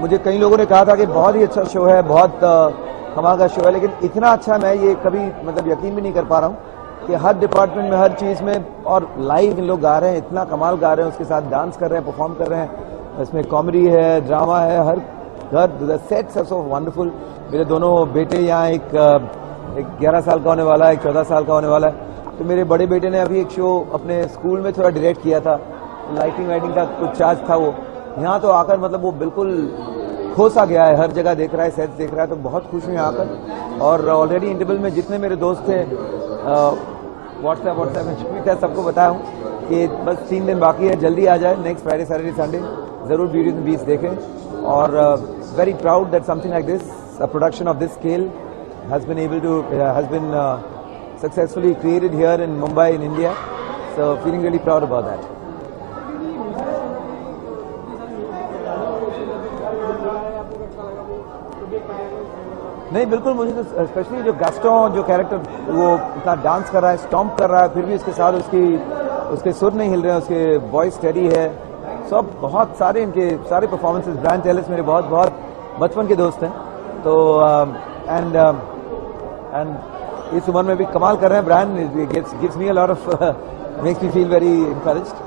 मुझे कई लोगों ने कहा था कि बहुत ही अच्छा शो है, बहुत कमाल का शो है, लेकिन इतना अच्छा मैं ये कभी मतलब यकीन भी नहीं कर पा रहा हूँ कि हर डिपार्टमेंट में, हर चीज़ में, और लाइव इन लोग गा रहे हैं, इतना कमाल गा रहे हैं, उसके साथ डांस कर रहे हैं, परफॉर्म कर रहे हैं, इसमें कॉमेडी है, ड्रामा है, here the sets are so wonderful. मेरे दोनों बेटे यहाँ, एक 11 साल का होने वाला है, एक 14 साल का होने वाला है। तो मेरे बड़े बेटे ने अभी एक शो अपने स्कूल में थोड़ा डायरेक्ट किया था, लाइटिंग वाइटिंग का कुछ चार्ज था वो। यहाँ तो आकर मतलब वो बिल्कुल खो सा गया है, हर जगह देख रहा है, सेट्स देख रहा है, तो बहुत खुश हूँ यहाँ आकर। और ऑलरेडी इंटरवल में जितने मेरे दोस्त थे व्हाट्सएप में जो भी था सबको बताया हूँ कि बस 3 दिन बाकी है, जल्दी आ जाए, नेक्स्ट फ्राइडे सैटरडे संडे जरूर ब्यूटी एंड द बीस्ट देखें। और very proud that something like this, a production of this scale has been successfully created here in Mumbai in India, so feeling really proud about that. नहीं, बिल्कुल, मुझे तो specially जो Gaston जो character वो इतना डांस कर रहा है, स्टॉम्प कर रहा है, फिर भी उसके साथ उसके सुर नहीं हिल रहे हैं, उसके वॉइस स्टेडी है, सब बहुत सारे इनके सारे परफॉर्मेंसेस। ब्रायन टेलिस मेरे बहुत बहुत बचपन के दोस्त हैं, तो एंड इस उम्र में भी कमाल कर रहे हैं। Bryan gives me a lot of makes me feel very encouraged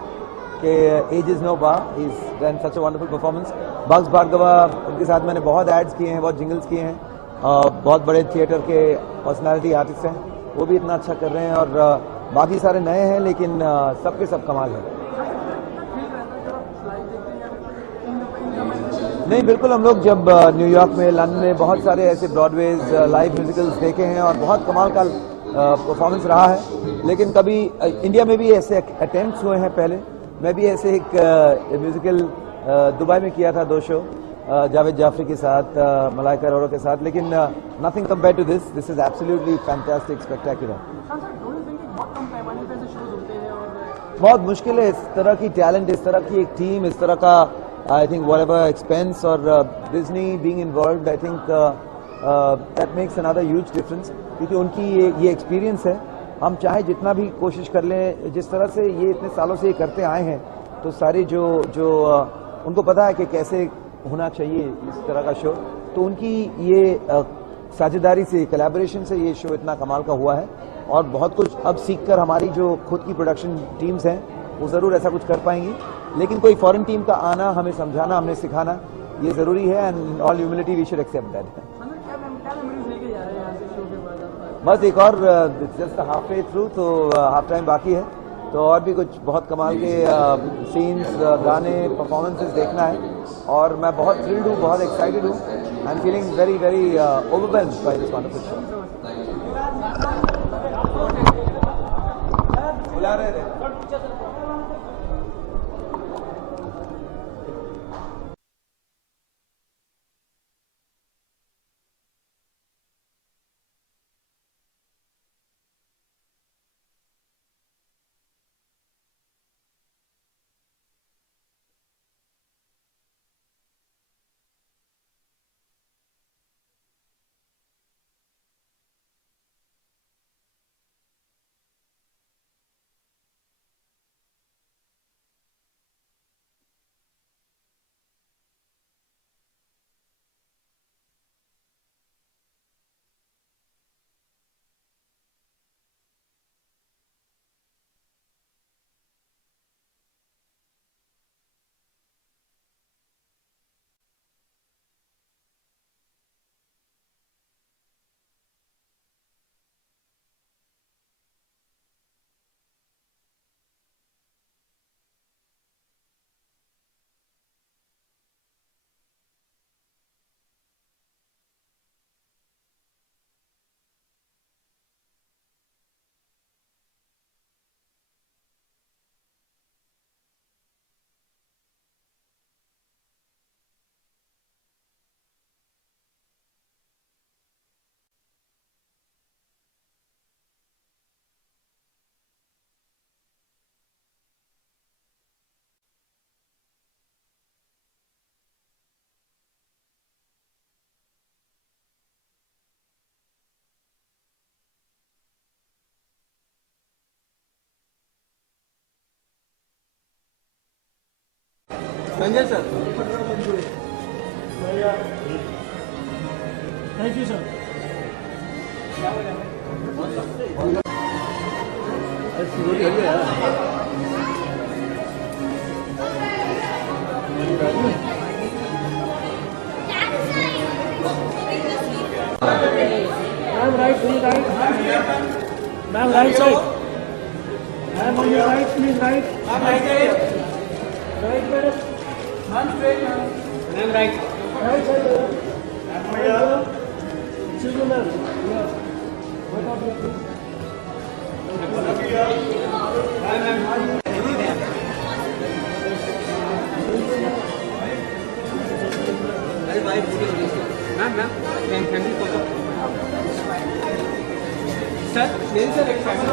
कि age is no bar, is done such a wonderful performance. Bugs Bhargava, उनके साथ मैंने बहुत एड्स किए हैं, बहुत जिंगल्स किए हैं, बहुत बड़े थिएटर के पर्सनालिटी आर्टिस्ट हैं, वो भी इतना अच्छा कर रहे हैं। और बाकी सारे नए हैं, लेकिन सबके सब कमाल है। नहीं, बिल्कुल, हम लोग जब न्यूयॉर्क में, लंदन में बहुत सारे ऐसे ब्रॉडवेज लाइव म्यूजिकल्स देखे हैं और बहुत कमाल का परफॉर्मेंस रहा है, लेकिन कभी इंडिया में भी ऐसे अटेम्प्ट्स हुए हैं पहले। मैं भी ऐसे एक म्यूजिकल दुबई में किया था, 2 शो जावेद जाफरी के साथ, मलाइका अरोड़ा के साथ, लेकिन nothing compare to this is absolutely fantastic, spectacular. बहुत मुश्किल है, इस तरह की टैलेंट, इस तरह की एक टीम, इस तरह का I think whatever expense or Disney being involved, I think that makes another huge difference, क्योंकि उनकी ये एक्सपीरियंस है। हम चाहे जितना भी कोशिश कर लें, जिस तरह से ये इतने सालों से ये करते आए हैं, तो सारी जो उनको पता है कि कैसे होना चाहिए इस तरह का शो, तो उनकी ये साझेदारी से, कोलैबोरेशन से ये शो इतना कमाल का हुआ है। और बहुत कुछ अब सीखकर हमारी जो खुद की प्रोडक्शन टीम्स हैं वो ज़रूर ऐसा कुछ कर पाएंगी, लेकिन कोई फॉरेन टीम का आना, हमें समझाना, हमें सिखाना, ये ज़रूरी है, and all humility we should accept that. बस एक और जस्ट हाफ वे थ्रू, तो हाफ टाइम बाकी है, तो और भी कुछ बहुत कमाल के सीन्स, गाने, परफॉर्मेंसेस देखना है, और मैं बहुत थ्रिल्ड हूँ, बहुत एक्साइटेड हूँ। I am feeling very very overwhelmed by this wonderful show. बुला रहे थे। Sanjay sir thank you sir. Ma'am right, please right. Ma'am right side. Ma'am on your right, please right. Right madam. Ma'am right. Right side. Excuse me, ma'am. Yeah. What about you, please? Sir मेरी sir एक family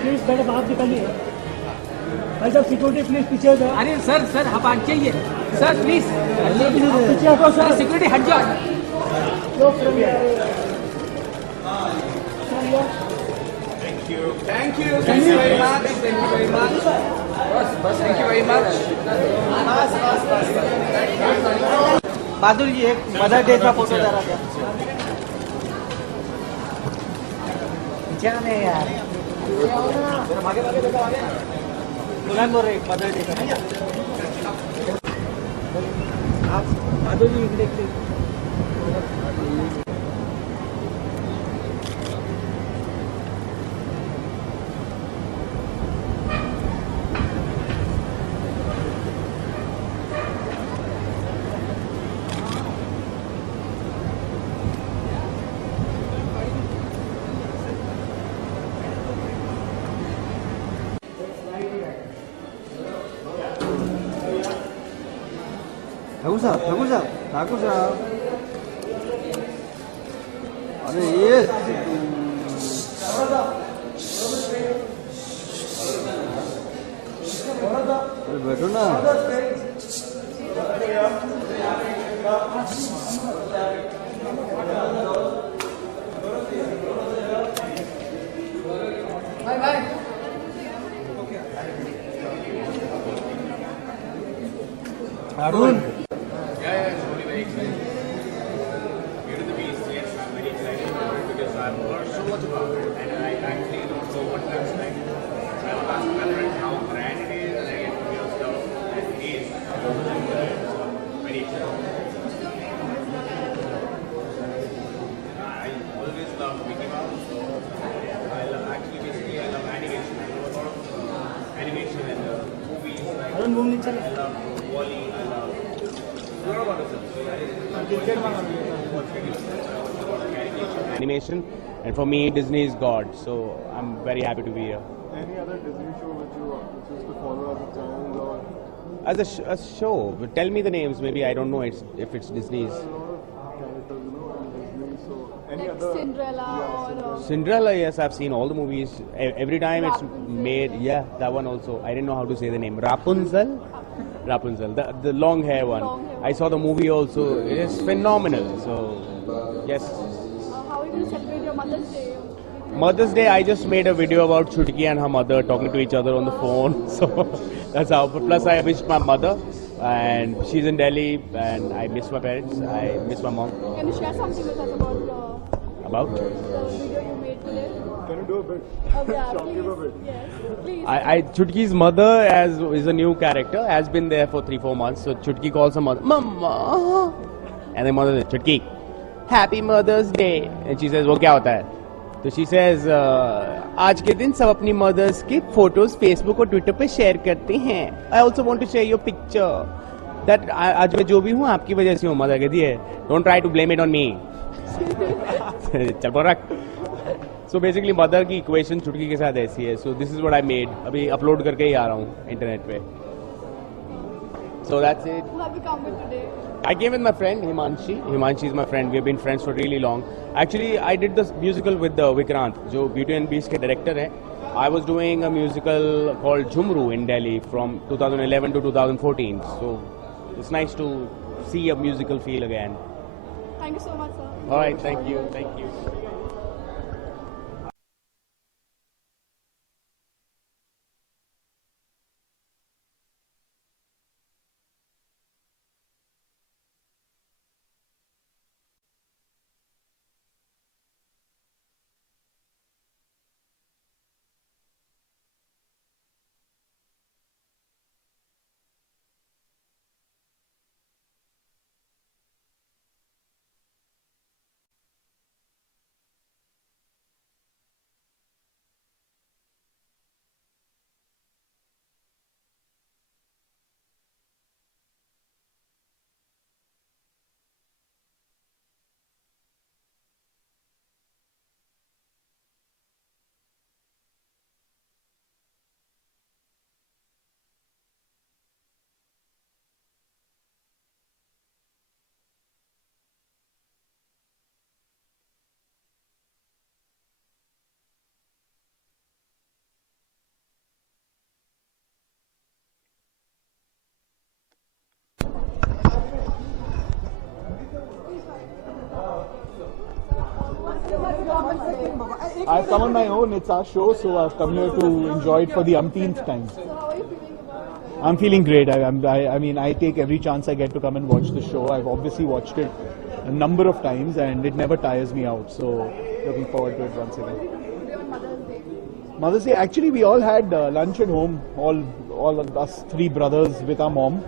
please madam आप निकलिए। भाई साहब security please पीछे हो जाओ। अरे सर सर आप आ जाइए सर प्लीज पीछे हटो सर। सिक्योरिटी हट जाओ। Thank you very much. Thank you very much. Thank you very much. Bahadur ji एक मदर डे का फोटो जरा दे। जाने यार बुलंद बोल रहे एक मदर डे का। आप बहादुर जी देखते ठाकुर साहब अरे ये अरे बैठो ना। अरुण अरुण घूमने चले। Animation, and for me Disney is God, so I'm very happy to be here. Any other Disney show which you choose to follow as a child or As a show, but tell me the names. Maybe I don't know if it's Disney's. a lot of characters, you know, in Disney. So any Like other Cinderella or Cinderella, yes, I've seen all the movies. Every time it's made, yeah, that one also. I didn't know how to say the name. Rapunzel, the long hair one. Long hair I saw the movie also. It is phenomenal. So, yes. how you will celebrate your Mother's Day? Mother's Day, I just made a video about Chutki and her mother talking to each other on the phone. So that's how. Plus, I wished my mother, and she's in Delhi, and I miss my parents. I miss my mom. Can you share something with us about About? the video you made today? can you do a bit? Yeah, Shopkeeper please. bit. Yes, please. Chutki's mother is a new character, has been there for 3-4 months. So Chutki calls her mother, Mama. And the mother says, Chutki, Happy Mother's Day. And she says, वो क्या होता है? तो she says, आज के दिन सब अपनी mothers की photos Facebook और Twitter पे share करते हैं. I also want to share your picture. That आज मैं जो भी हूँ आपकी वजह से हूँ. मदर कहती है, Don't try to blame it on me. चल पड़ रख. So basically मदर की इक्वेशन चुटकी के साथ ऐसी है. So this is what I made. अभी अपलोड करके ही आ रहा हूँ इंटरनेट पे. So that's it. Who have you come with today? I came with my friend Himanshi. Himanshi is my friend. We've been friends for really long. Actually, I did this musical with Vikrant, जो Beauty and Beast के director हैं. I was doing a musical called Jhumru in Delhi from 2011 to 2014. So it's nice to see a musical feel again. Thank you so much, sir. All right, thank you, thank you. I've come on my own. It's our show, so I've come here to enjoy it for the umpteenth time. So how are you feeling about it? I'm feeling great. I mean, I take every chance I get to come and watch the show. I've obviously watched it a number of times, and it never tires me out. So looking forward to it once again. Today on Mother's Day. Mother's Day. Actually, we all had lunch at home. All of us three brothers with our mom.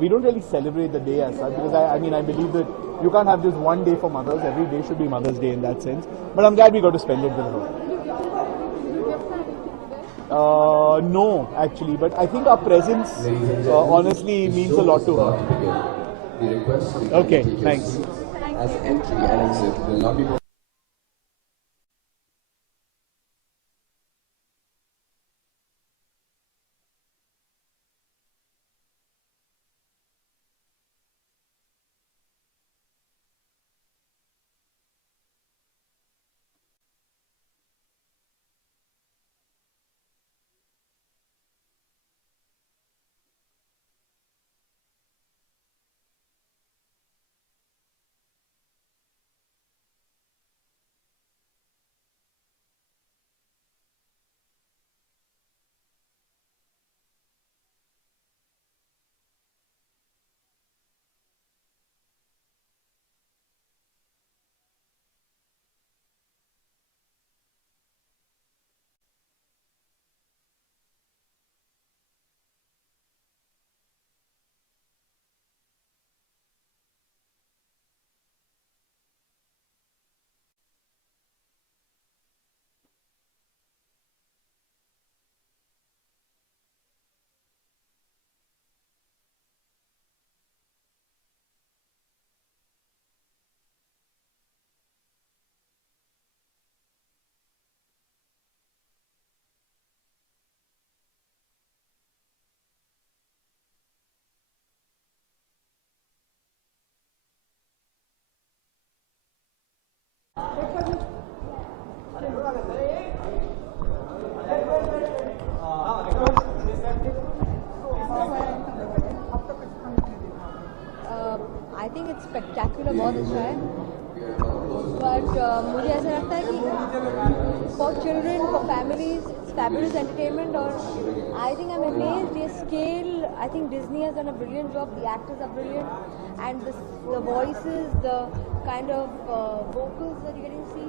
We don't really celebrate the day as such because I mean I believe that you can't have just one day for mothers. Every day should be Mother's Day in that sense. But I'm glad we got to spend it with her. No, actually, but I think our presence honestly means a lot to her. Okay, thanks. As entry and exit will not be I think it's spectacular, बहुत अच्छा है. But मुझे ऐसा लगता है कि for children, for families, it's fabulous entertainment. और I think I am amazed ये scale. I think Disney has done a brilliant job. The actors are brilliant and the voices, the kind of vocals that you getting to see,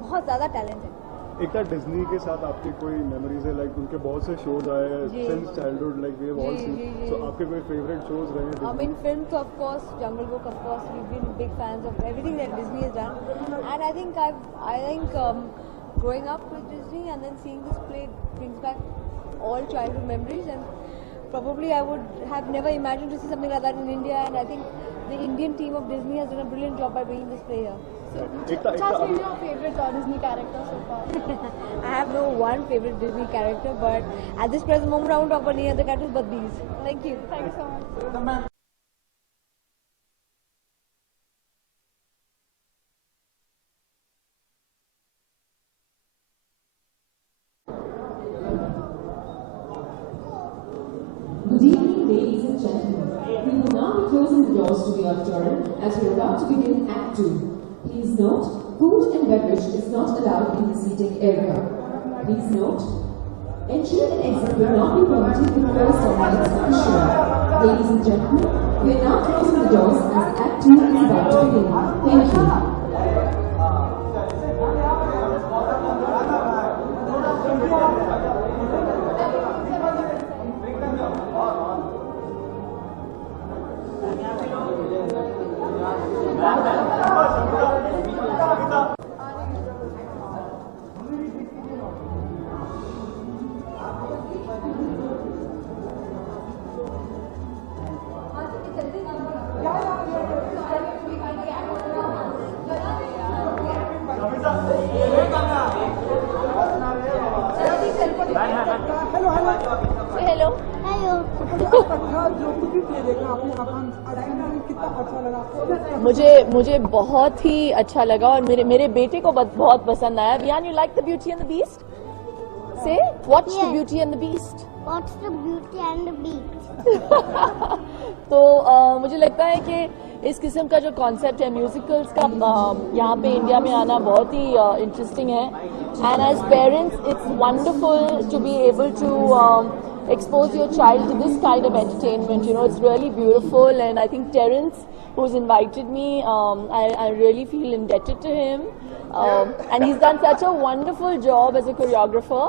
बहुत ज़्यादा talent है. एक था Disney के साथ आपकी कोई मेमोरीज है? लाइक उनके बहुत से शोज आए since childhood, like we have all seen. So आपके कोई फेवरेट शोज रहे हैं? I mean, films, of course, Jungle Book, of course. We've been big fans of everything that Disney has done, and I think growing up with Disney and then seeing this play brings back all childhood memories. And probably I would have never imagined to see something like that in India. And I think the Indian team of Disney has done a brilliant job by bringing this play here. Which has been your favorite Disney character so far? I have no one favorite Disney character, but at this present moment, I won't talk about any other characters but these. Thank you. Thank you so much. Good evening, ladies and gentlemen. We will now be closing the doors to the auditorium as we are about to begin Act 2. Please note, food and beverage is not allowed in the seating area. Please note, entry and exit will not be permitted in the first 10 minutes of the show. Ladies and gentlemen, we are now closing the doors as Act 2 is about to begin. Thank you. मुझे बहुत ही अच्छा लगा और मेरे बेटे को बहुत पसंद आया. Vian, you like the Beauty and the Beast? Say, watch the Beauty and the Beast. Watch the Beauty and the Beast. तो मुझे लगता है कि इस किस्म का जो कॉन्सेप्ट है म्यूजिकल्स का यहाँ पे इंडिया में आना बहुत ही इंटरेस्टिंग है. And as parents it's wonderful to be able to expose your child to this kind of entertainment. You know, it's really beautiful, and I think Terence, who's invited me, I really feel indebted to him, and he's done such a wonderful job as a choreographer,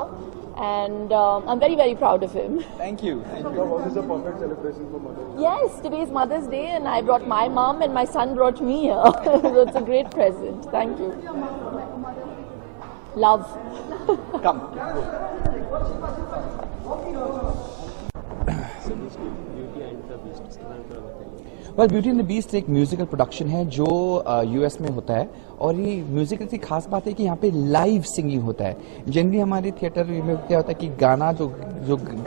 and I'm very, very proud of him. Thank you. What is the perfect celebration for Mother's Day? Yes, today is Mother's Day, and I brought my mom, and my son brought me here. So it's a great present. Thank you. Love. Come. Well beauty and the beast एक musical production है जो US में होता है और ये musical की खास बात है कि यहाँ पे लाइव सिंगिंग होता है. जनरली हमारे थिएटर में क्या होता है कि गाना जो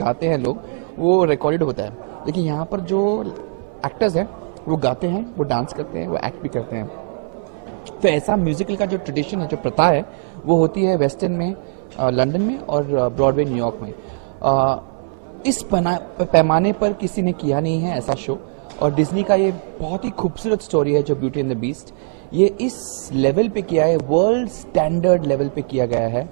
गाते हैं लोग वो रिकॉर्डेड होता है, लेकिन यहाँ पर जो एक्टर्स हैं वो गाते हैं, वो डांस करते हैं, वो एक्ट भी करते हैं. तो ऐसा म्यूजिकल का जो ट्रेडिशन है, जो प्रथा है, वो होती है वेस्ट एंड में, लंदन में और ब्रॉडवे न्यूयॉर्क में. इस पैमाने पर किसी ने किया नहीं है ऐसा शो, और डिज्नी का ये बहुत ही खूबसूरत स्टोरी है जो ब्यूटी एंड द बीस्ट. ये इस लेवल पे किया है, वर्ल्ड स्टैंडर्ड लेवल पे किया गया है.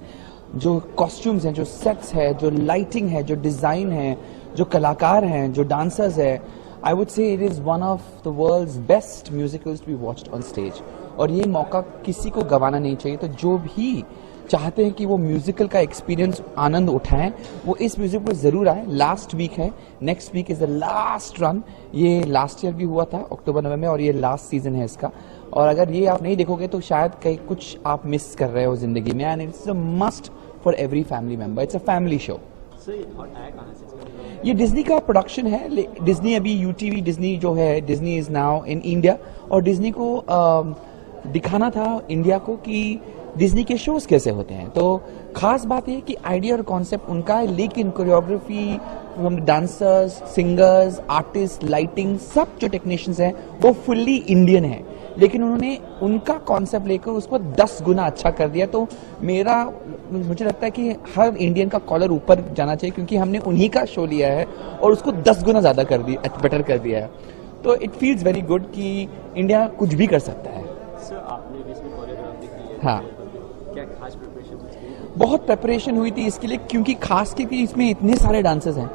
जो कॉस्ट्यूम्स हैं, जो सेट्स है, जो लाइटिंग है, जो डिजाइन है, जो कलाकार हैं, जो डांसर्स है, I would say it is one of the world's best musicals to be watched on stage. और ये मौका किसी को गंवाना नहीं चाहिए. तो जो भी चाहते हैं कि वो म्यूजिकल का एक्सपीरियंस आनंद उठाएं, वो इस म्यूजिक पर जरूर आए. लास्ट वीक है, next week is the last run. ये लास्ट ईयर भी हुआ था अक्टूबर-नवंबर में, और ये लास्ट सीजन है इसका. और अगर ये आप नहीं देखोगे तो शायद कहीं कुछ आप मिस कर रहे हो जिंदगी में. And it's a must for every family member. It's a family show. ये डिज्नी का प्रोडक्शन है. डिज्नी अभी यूटीवी डिज्नी जो है, Disney is now in India, और डिज्नी को दिखाना था इंडिया को कि डिज्नी के शोज कैसे होते हैं. तो खास बात यह कि आइडिया और कॉन्सेप्ट उनका है, लेकिन choreography, dancers, singers, artist, lighting, सब जो टेक्नीशियंस हैं वो फुल्ली इंडियन है. लेकिन उन्होंने उनका कॉन्सेप्ट लेकर उसको 10 गुना अच्छा कर दिया. तो मुझे लगता है कि हर इंडियन का कॉलर ऊपर जाना चाहिए, क्योंकि हमने उन्हीं का शो लिया है और उसको 10 गुना ज्यादा कर दिया, बेटर कर दिया है. तो इट फील्स वेरी गुड कि इंडिया कुछ भी कर सकता है. आपने भी इसमें कोरियोग्राफी की है. हाँ, क्या खास प्रिपरेशन हुई? बहुत प्रिपरेशन हुई थी इसके लिए, क्योंकि खास करके इसमें इतने सारे डांसर्स हैं,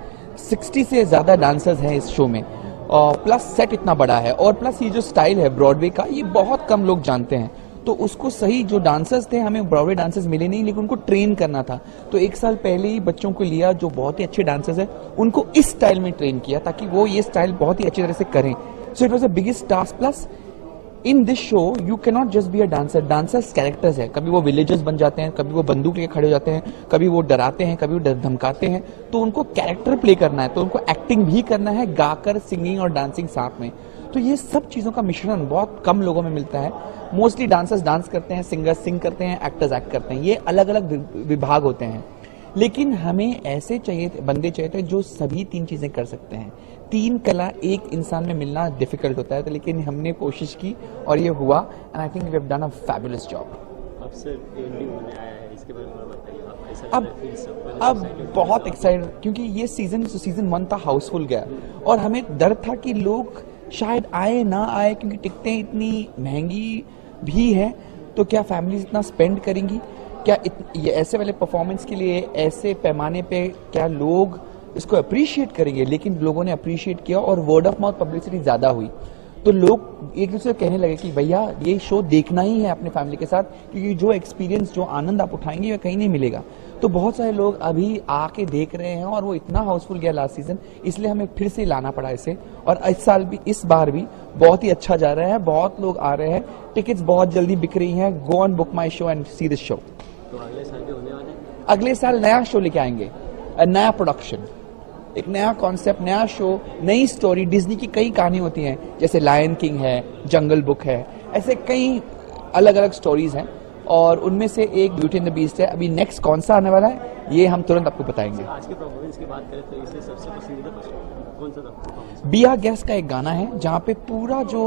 60 से ज्यादा डांसर्स हैं इस शो में, और प्लस सेट इतना बड़ा है, और प्लस ये जो स्टाइल है ब्रॉडवे का, ये बहुत कम लोग जानते हैं. तो उसको सही, जो डांसर्स थे, हमें ब्रॉडवे डांसर्स मिले नहीं, लेकिन उनको ट्रेन करना था. तो 1 साल पहले ही बच्चों को लिया जो बहुत ही अच्छे डांसर्स हैं, उनको इस स्टाइल में ट्रेन किया ताकि वो ये स्टाइल बहुत ही अच्छी तरह से करें. So it was the biggest task. Plus in this show you can not just be a dancer. Dancers characters है. कभी वो विलेजर्स बन जाते हैं, कभी वो बंदूक लेके खड़े हो जाते हैं, कभी वो डराते हैं, कभी वो धमकाते हैं. तो उनको कैरेक्टर प्ले करना है, तो उनको एक्टिंग भी करना है, गाकर सिंगिंग और डांसिंग साथ में. तो ये सब चीजों का मिश्रण बहुत कम लोगों में मिलता है. मोस्टली डांसर्स डांस करते हैं, सिंगर्स सिंग करते हैं, एक्टर्स एक्ट करते हैं. ये अलग अलग विभाग होते हैं. लेकिन हमें ऐसे बंदे चाहिए थे जो सभी 3 चीजें कर सकते हैं. 3 कला एक इंसान में मिलना डिफिकल्ट होता है. तो लेकिन हमने कोशिश की और ये हुआ. And I think we have done a fabulous job. अब सर एंडिंग होने आया है, इसके बारे में बताइए. अब बहुत एक्साइटेड, क्योंकि ये सीजन 1 था, हाउसफुल गया, और हमें डर था कि लोग शायद आए ना आए, क्योंकि टिकटें इतनी महंगी भी हैं, तो क्या फैमिलीज इतना स्पेंड करेंगी? क्या ये ऐसे वाले परफॉर्मेंस के लिए ऐसे पैमाने पे क्या लोग इसको अप्रिशिएट करेंगे? लेकिन लोगों ने अप्रिशिएट किया और वर्ड ऑफ माउथ पब्लिसिटी ज़्यादा हुई, तो लोग एक दूसरे को कहने लगे कि भैया ये शो देखना ही है अपने फैमिली के साथ, क्योंकि जो एक्सपीरियंस, जो आनंद आप उठाएंगे वह कहीं नहीं मिलेगा। तो बहुत सारे लोग अभी आके देख रहे हैं और वो इतना हाउसफुल गया लास्ट सीजन, इसलिए हमें फिर से लाना पड़ा इसे। और इस बार भी बहुत ही अच्छा जा रहा है, बहुत लोग आ रहे हैं, टिकट्स बहुत जल्दी बिक रही हैं। Go on book my show and see this show. तो अगले साल भी होने वाला है? अगले साल नया शो लेके आएंगे, नया प्रोडक्शन, एक नया कॉन्सेप्ट, नया शो, नई स्टोरी। डिज्नी की कई कहानी होती हैं, जैसे लायन किंग है, जंगल बुक है, ऐसे कई अलग अलग स्टोरीज हैं और उनमें से एक ब्यूटी एंड द बीस्ट है। अभी नेक्स्ट कौन सा आने वाला है ये हम तुरंत आपको बताएंगे। आज के परफॉर्मेंस की बात करें तो इससे सबसे पसंदीदा कौन सा था? बी आर गेस्ट का एक गाना है जहाँ पे पूरा जो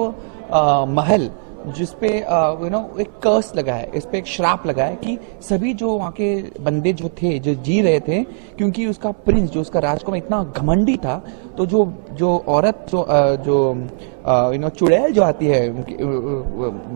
महल, जिसपे यू नो एक कर्स लगा है, इस पे एक श्राप लगा है कि सभी जो वहाँ के बंदे जो थे, जो जी रहे थे, क्योंकि उसका प्रिंस, जो उसका राजकुमार इतना घमंडी था, तो जो औरत जो यू नो चुड़ैल जो आती है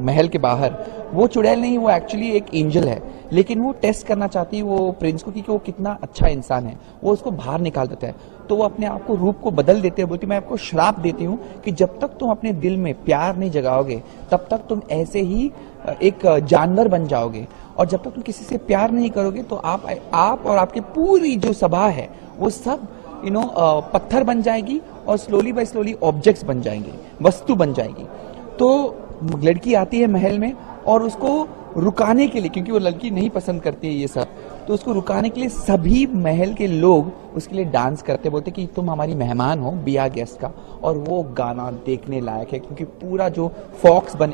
महल के बाहर, वो चुड़ैल नहीं, वो एक्चुअली एक एंजल है, लेकिन वो टेस्ट करना चाहती है वो प्रिंस को कि वो कितना अच्छा इंसान है, वो उसको बाहर निकाल देता है। तो वो अपने आप को, रूप को बदल देते हैं, बोलती मैं आपको श्राप देती हूँ कि जब तक तुम अपने दिल में प्यार नहीं जगाओगे तब तक तुम ऐसे ही एक जानवर बन जाओगे, और जब तक तुम किसी से प्यार नहीं करोगे तो आप और आपकी पूरी जो सभा है वो सब यू नो पत्थर बन जाएगी और स्लोली बाय स्लोली ऑब्जेक्ट्स बन जाएंगे, वस्तु बन जाएगी। तो लड़की आती है महल में और उसको रुकाने के लिए, क्योंकि वो लड़की नहीं पसंद करती है ये सब, तो उसको रुकाने के लिए सभी महल के लोग उसके लिए डांस करते, बोलते कि तुम हमारी मेहमान हो, बी आर गेस्ट का। और वो गाना देखने लायक है, क्योंकि पूरा जो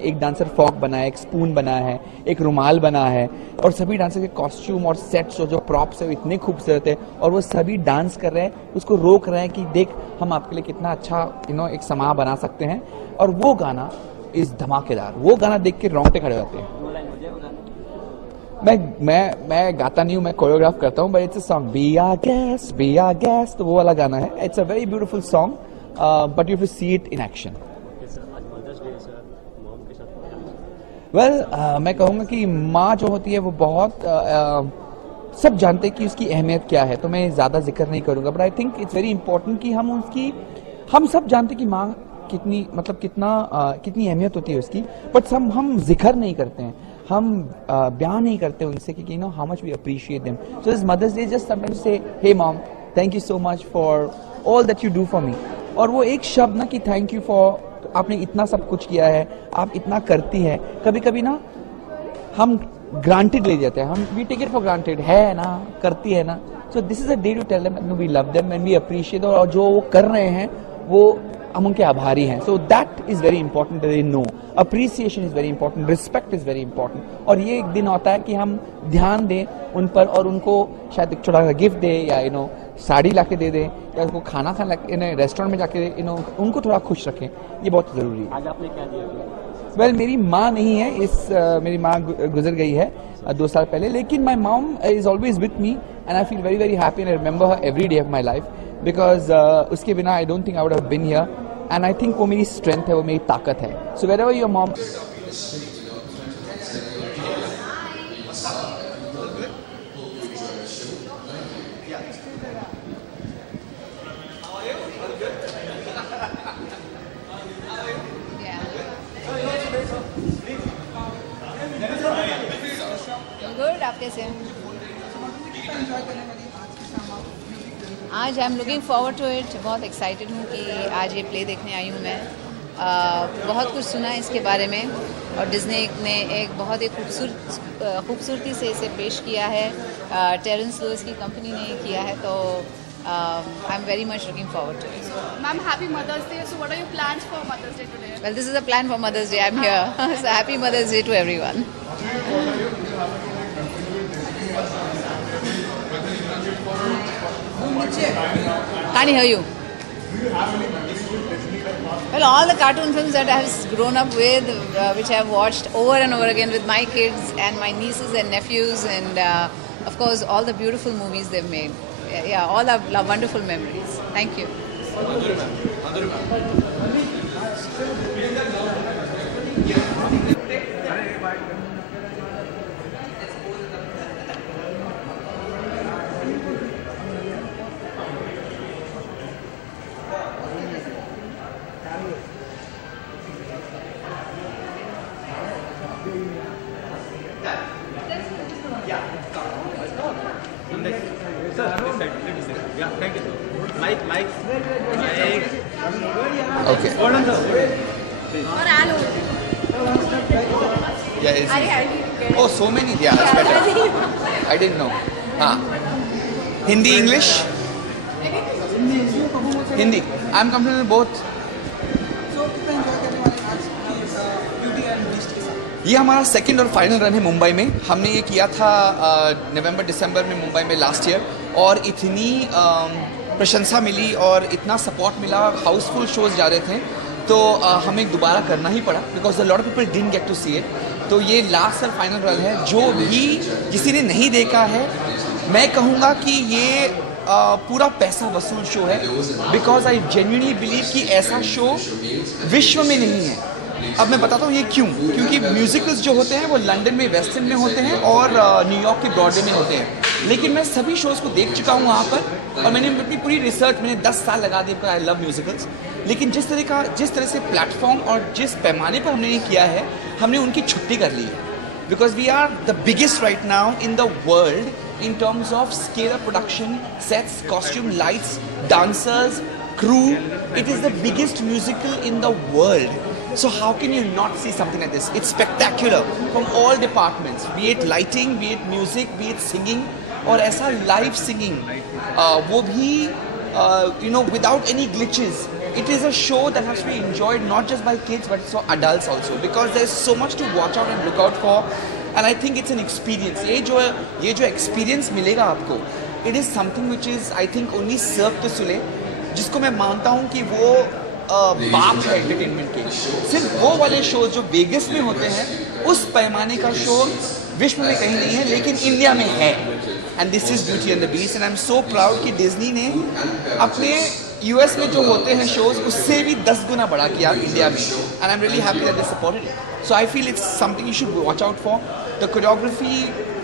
एक डांसर फॉक बना है, एक स्पून बना है, एक रुमाल बना है, और सभी डांसर के कॉस्ट्यूम और सेट्स और जो प्रॉप्स है वो इतने खूबसूरत है, और वो सभी डांस कर रहे हैं, उसको रोक रहे हैं कि देख हम आपके लिए कितना अच्छा यू नो एक समाह बना सकते हैं। और वो गाना इस धमाकेदार, वो गाना देख के रोंगटे खड़े होते हैं। मैं गाता नहीं हूँ, मैं कोरियोग्राफ करता हूँ, but it's a song, be our guest, तो वो वाला गाना है। It's a very beautiful song, but you have to see it in action. Well, मैं कहूँगा कि माँ जो होती है वो बहुत सब जानते हैं कि उसकी अहमियत क्या है, तो मैं ज़्यादा जिक्र नहीं करूँगा, but I think it's very important कि हम सब जानते कि माँ कितनी अहमियत होती है उसकी, बट हम जिक्र नहीं करते हैं, हम बयान नहीं करते उनसे कि you know how much we appreciate them. So this Mother's Day just sometimes say hey mom, thank you so much for all that you do for me. और वो एक शब्द ना कि थैंक यू फॉर, आपने इतना सब कुछ किया है, आप इतना करती है, कभी कभी ना हम ग्रांटेड ले जाते हैं, हम we take it for granted, है ना, करती है ना। So this is a day to tell them we love them and we appreciate, और जो वो कर रहे हैं वो हम उनके आभारी हैं। So that is very important, they know appreciation is very important, respect is very important. और ये एक दिन होता है कि हम ध्यान दें उन पर और उनको शायद एक छोटा सा गिफ्ट दे, या यू नो साड़ी लाके दे दें, या उनको खाना रेस्टोरेंट में जाके यू नो उनको थोड़ा खुश रखें, ये बहुत जरूरी है। आज आपने क्या दिया? वेल, मेरी माँ नहीं है, मेरी माँ गुजर गई है 2 साल पहले, लेकिन my mom is always with me and I feel very very happy and I remember her every day of my life, because उसके बिना I don't think I would have been here, and I think वो मेरी strength है, वो मेरी ताकत है। So wherever your mom good. आप कैसे हैं? आज I am looking forward to it, बहुत एक्साइटेड हूँ कि आज ये प्ले देखने आई हूँ मैं। बहुत कुछ सुना है इसके बारे में, और डिज्नी ने एक बहुत ही खूबसूरती से इसे पेश किया है, टेरेंस लुइस की कंपनी ने किया है, तो I am very much looking forward to it. Ma'am, happy Mother's Day. So what are your plans for Mother's Day today? Well, this is a plan for Mother's Day. I'm here. So happy Mother's Day to everyone. Can't hear you. Well, all the cartoon films that I have grown up with, which I have watched over and over again with my kids and my nieces and nephews, and of course all the beautiful movies they've made. Yeah, all are wonderful memories. Thank you. Okay. Yeah, oh, so many. Yeah, that's better. I didn't know. Hindi, English? Hindi. I'm comfortable with both. ये हमारा second और final run है मुंबई में. हमने ये किया था नवंबर दिसंबर में मुंबई में लास्ट ईयर, और इतनी प्रशंसा मिली और इतना सपोर्ट मिला, हाउसफुल शोज जा रहे थे, तो हमें दोबारा करना ही पड़ा because a lot of people didn't get to see it. तो ये लास्ट और फाइनल रन है. जो भी किसी ने नहीं देखा है, मैं कहूँगा कि ये पूरा पैसा वसूल शो है, बिकॉज आई जेन्युइनली बिलीव कि ऐसा शो विश्व में नहीं है. अब मैं बताता हूँ ये क्यों. क्योंकि म्यूजिकल्स जो होते हैं वो लंदन में वेस्ट एंड में होते हैं और न्यूयॉर्क के ब्रॉडवे में होते हैं. लेकिन मैं सभी शोज़ को देख चुका हूँ वहाँ पर, और मैंने अपनी पूरी रिसर्च, मैंने 10 साल लगा दिए, आई लव म्यूजिकल्स. लेकिन जिस तरह से प्लेटफॉर्म और जिस पैमाने पर हमने ये किया है, हमने उनकी छुट्टी कर ली है. Because we are the biggest right now in the world in terms of scale of production, sets, costume, lights, dancers, crew. It is the biggest musical in the world. So how can you not see something like this? It's spectacular from all departments, be it lighting, be it music, be it singing, और ऐसा live singing, वो भी without any glitches. It is a show that has to be enjoyed not just by kids but for adults also, because there's so much to watch out and look out for. And I think it's an experience. ये जो experience मिलेगा आपको, it is something which is I think only served to Sule, जिसको मैं मानता हूँ कि वो बाप है एंटरटेनमेंट के. सिर्फ वो वाले शो जो वेगस में होते हैं, उस पैमाने का शो विश्व में कहीं नहीं है, लेकिन इंडिया में है. And this is beauty and the beast. And I am so proud कि डिज्नी ने अपने यूएस में जो होते हैं शोज, उससे भी 10 गुना बड़ा किया इंडिया में. And I am really happy that they supported it. So I feel it's something you should watch out for. The choreography,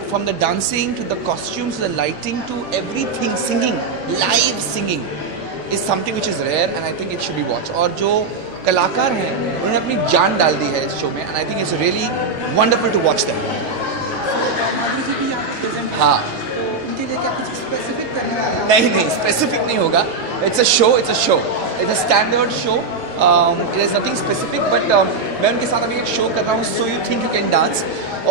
from the dancing to the costumes to the lighting to everything, singing, live singing, is something which is rare, and I think it should be watched. और जो कलाकार हैं, उन्होंने अपनी जान डाल दी है इस शो में, and I think it's really wonderful to watch them. हाँ. नहीं, specific नहीं होगा. It's a show. It's a standard show. It is nothing specific, but मैं उनके साथ अभी एक शो कर रहा हूँ, So You Think You Can Dance,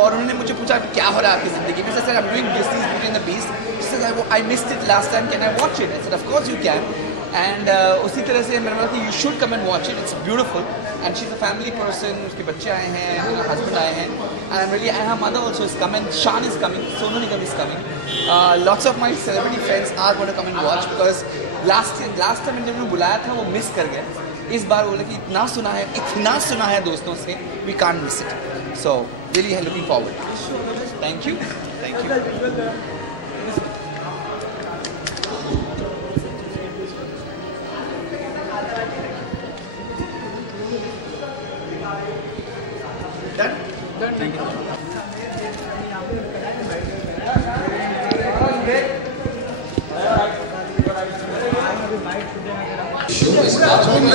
और उन्होंने मुझे पूछा क्या हो रहा है आपकी ज़िंदगी में. I said I'm doing Disney's Beauty and the Beast. She said I missed it last time, can I watch it? I said of course you can. And उसी तरह से मैंने बोला कि you should come and watch it. It's beautiful. And she's a family person. उसके बच्चे आए हैं, husband आए हैं, and her mother also is coming. Shan is coming. Sonu Nigam is coming. Lots of my celebrity friends are going to come and watch, because last time जब उन्होंने बुलाया था वो मिस कर गए. इस बार बोले कि इतना सुना है दोस्तों से, we can't miss it. So really looking forward. Thank you. Done. Thank you. Show is not we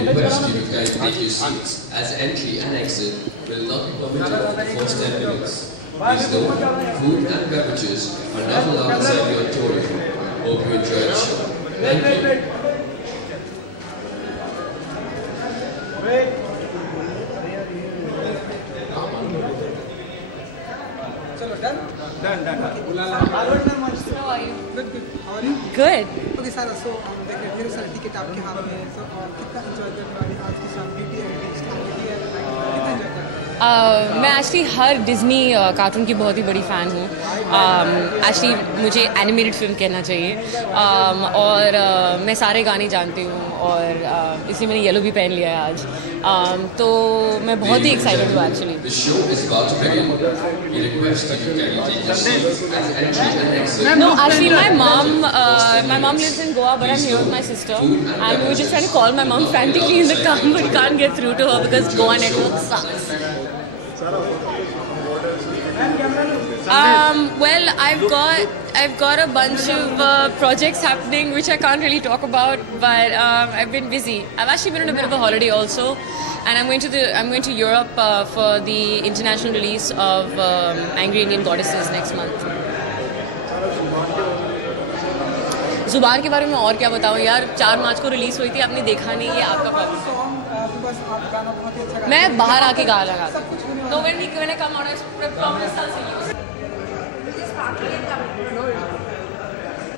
request you guys to take your seats, as entry and exit will not be permitted for the first 10 minutes. Please note, food and beverages are not allowed inside the auditorium. Hope you enjoy the show. Thank you. Done. How are you? Good. How are you? Good. Okay, Sarah. So, मेरे सारे ticket आपके हाथ में है. So, कितना enjoy कर रहे हैं आज की शाम? Beauty and Beast comedy है. कितना enjoy कर रहे हैं? मैं एक्चुअली हर डिज्नी कार्टून की बहुत ही बड़ी फ़ैन हूँ. एक्चुअली मुझे एनिमेटेड फिल्म कहना चाहिए, और मैं सारे गाने जानती हूँ, और इसलिए मैंने येलो भी पहन लिया है आज। तो मैं बहुत ही एक्साइटेड हूँ actually. The show is about to begin. We request that you can take your seats as entry and exit. No, actually my mom lives in Goa, but I'm here with my sister, and we were just trying to call my mom frantically in the car, but we can't get through to her because Goa network sucks. Well, I've got a bunch of projects happening which I can't really talk about, but I've been busy. I've actually been on a bit of a holiday also, and I'm going to Europe for the international release of Angry Indian Goddesses next month. जुबान के बारे में और क्या बताऊँ यार, 4 मार्च को release हुई थी, आपने देखा नहीं, ये आपका प्रॉब्लम। मैं बाहर आके गाना गाती हूँ, तो when I come out I promise I'll see you.